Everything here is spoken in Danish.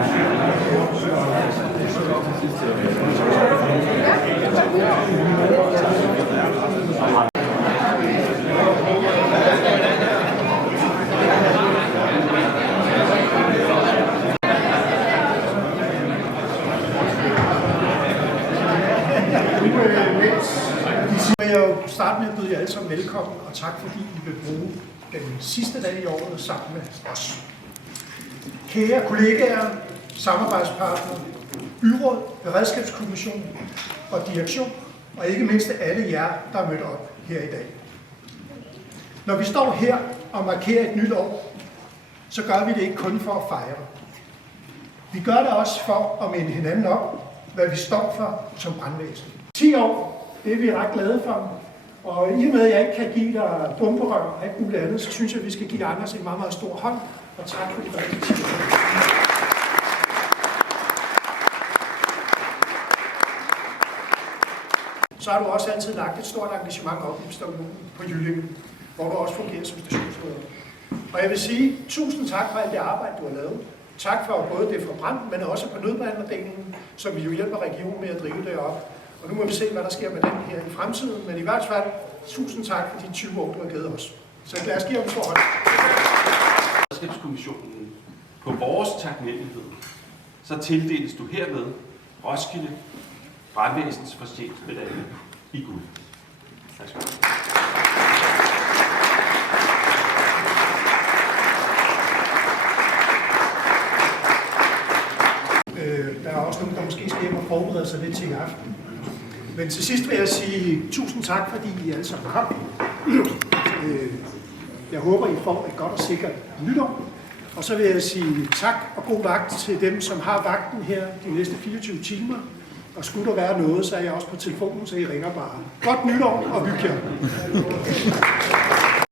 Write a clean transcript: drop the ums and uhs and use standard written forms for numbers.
Jeg vil jo starte med at byde jer alle sammen velkommen, og tak fordi I vil bruge den sidste dag i året sammen med os. Kære kollegaer, samarbejdspartnere, byråd, beredskabskommission og direktion, og ikke mindst alle jer, der er mødt op her i dag. Når vi står her og markerer et nyt år, så gør vi det ikke kun for at fejre. Vi gør det også for at minde hinanden om, hvad vi står for som brandvæsen. 10 år, det er vi ret glade for. Og i og med, at jeg ikke kan give dig bomberør og alt muligt andet, så synes jeg, at vi skal give Anders en meget, meget stor hånd. Og tak for de første 10 år. Så har du også altid lagt et stort engagement op i stationen på Jyllinge, hvor du også fungerer som stationsleder. Og jeg vil sige tusind tak for alt det arbejde, du har lavet. Tak for både det for brand, men også på nødbrandafdelingen, som vi jo hjælper regionen med at drive deroppe. Og nu må vi se, hvad der sker med den her i fremtiden. Men i hvert fald, tusind tak for de 20 år, du har givet os. Så lad os give dem en stor hånd. Beredskabskommissionen, på vores taknemmelighed, så tildeles du hermed Roskilde Brandvæsens fortjenstmedalje i guld. Tak skal du have. Der er også nogen, der måske skal hjem og forberede sig lidt til i aften. Men til sidst vil jeg sige tusind tak, fordi I alle sammen kom. Jeg håber, I får et godt og sikkert nytår. Og så vil jeg sige tak og god vagt til dem, som har vagten her de næste 24 timer. Og skulle der være noget, så er jeg også på telefonen, så I ringer bare. Godt nytår og hygge jer.